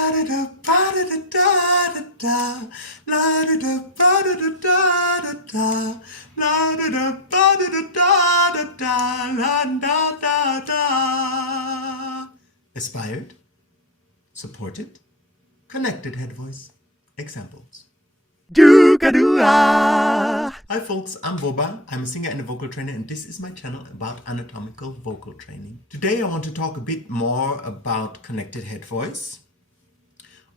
La da da ba da da da da da. La da da ba da da da da da. La da da ba da da da da da. La da da da. Aspired, supported, connected head voice. Examples. Hi folks, I'm Voba. I'm a singer and a vocal trainer, and this is my channel about anatomical vocal training. Today I want to talk a bit more about connected head voice.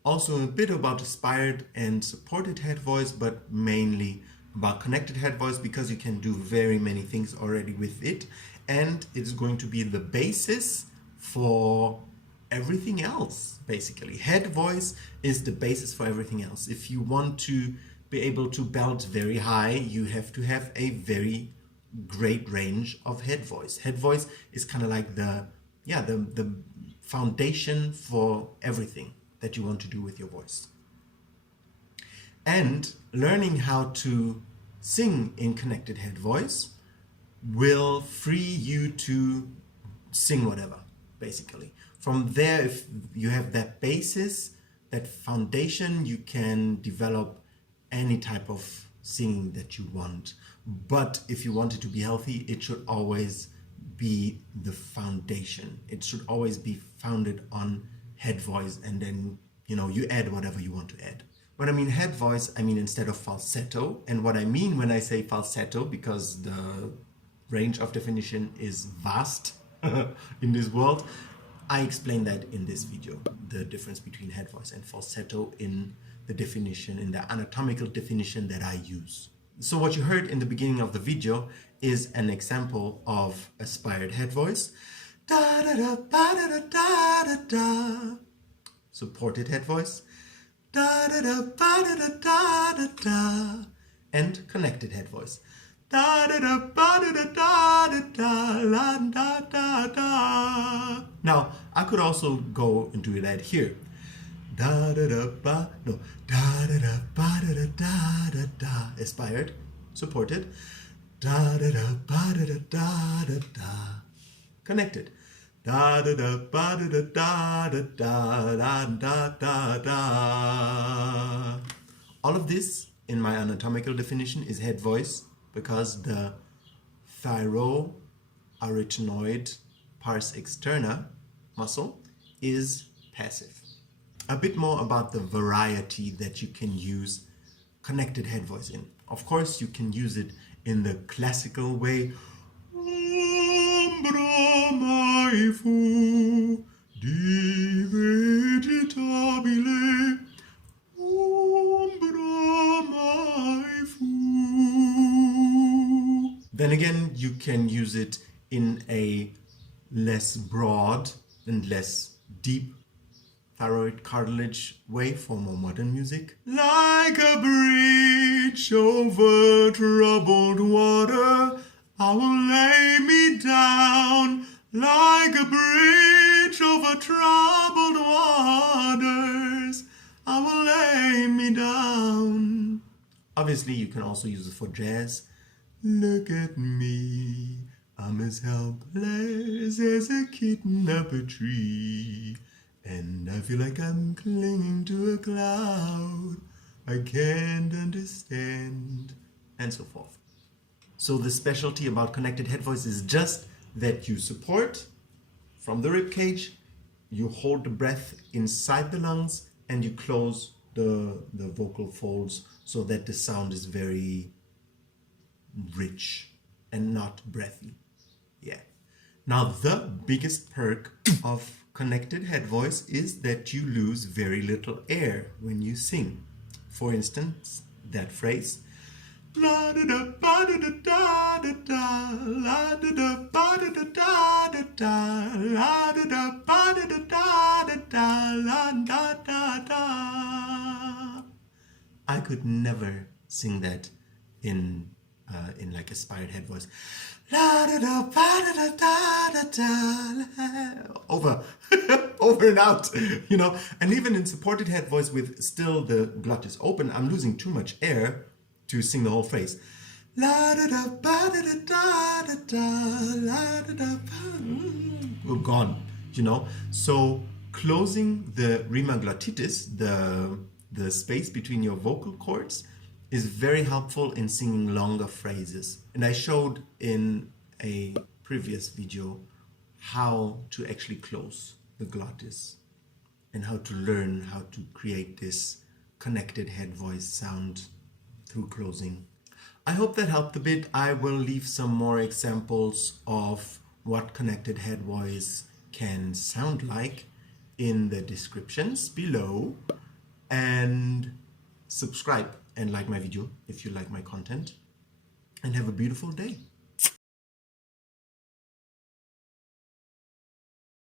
Also a bit about aspired and supported head voice, but mainly about connected head voice because you can do very many things already with it, and it's going to be the basis for everything else, basically. Head voice is the basis for everything else. If you want to be able to belt very high, you have to have a very great range of head voice. Head voice is kind of like the foundation for everything that you want to do with your voice. And learning how to sing in connected head voice will free you to sing whatever, basically. From there, if you have that basis, that foundation, you can develop any type of singing that you want. But if you want it to be healthy, it should always be the foundation. It should always be founded on head voice, and then, you add whatever you want to add. When I mean head voice, I mean instead of falsetto. And what I mean when I say falsetto, because the range of definition is vast in this world, I explained that in this video, the difference between head voice and falsetto in the definition, in the anatomical definition that I use. So what you heard in the beginning of the video is an example of aspired head voice. Da da da ba da da da da da. Supported head voice. Da da da ba da da da da da. And connected head voice. Da da da ba da da da da da la da da da. Now I could also go and do that here. Da da da ba no da da da ba da da da da da. Aspired, supported. Da da da ba da da da da da. Connected. Da da da ba da da da da da da da da. All of this in my anatomical definition is head voice, because the thyroarytenoid pars externa muscle is passive. A bit more about the variety that you can use connected head voice in. Of course, you can use it in the classical way. Ombra maifu di vegetabile. Then again, you can use it in a less broad and less deep thyroid cartilage way for more modern music. Like a bridge over troubled water, I will lay me down. Like a bridge over troubled waters, I will lay me down. Obviously, you can also use it for jazz. Look at me, I'm as helpless as a kitten up a tree, and I feel like I'm clinging to a cloud I can't understand, and so forth. So the specialty about connected head voice is just that you support from the rib cage, you hold the breath inside the lungs, and you close the vocal folds so that the sound is very rich and not breathy. Yeah. Now the biggest perk of connected head voice is that you lose very little air when you sing. For instance, that phrase, la da da ba da da da da da, la da da ba da da da da da, la da da ba da da da da da, la da da da. I could never sing that in like aspired head voice. La da da ba da da da da da. Over and out, And even in supported head voice with still the glottis open, I'm losing too much air to sing the whole phrase. La da da ba da da da da da, la da da ba. Gone, So closing the rima glottitis, the space between your vocal cords, is very helpful in singing longer phrases. And I showed in a previous video how to actually close the glottis and how to learn how to create this connected head voice sound through closing. I hope that helped a bit. I will leave some more examples of what connected head voice can sound like in the descriptions below, and subscribe and like my video if you like my content, and have a beautiful day.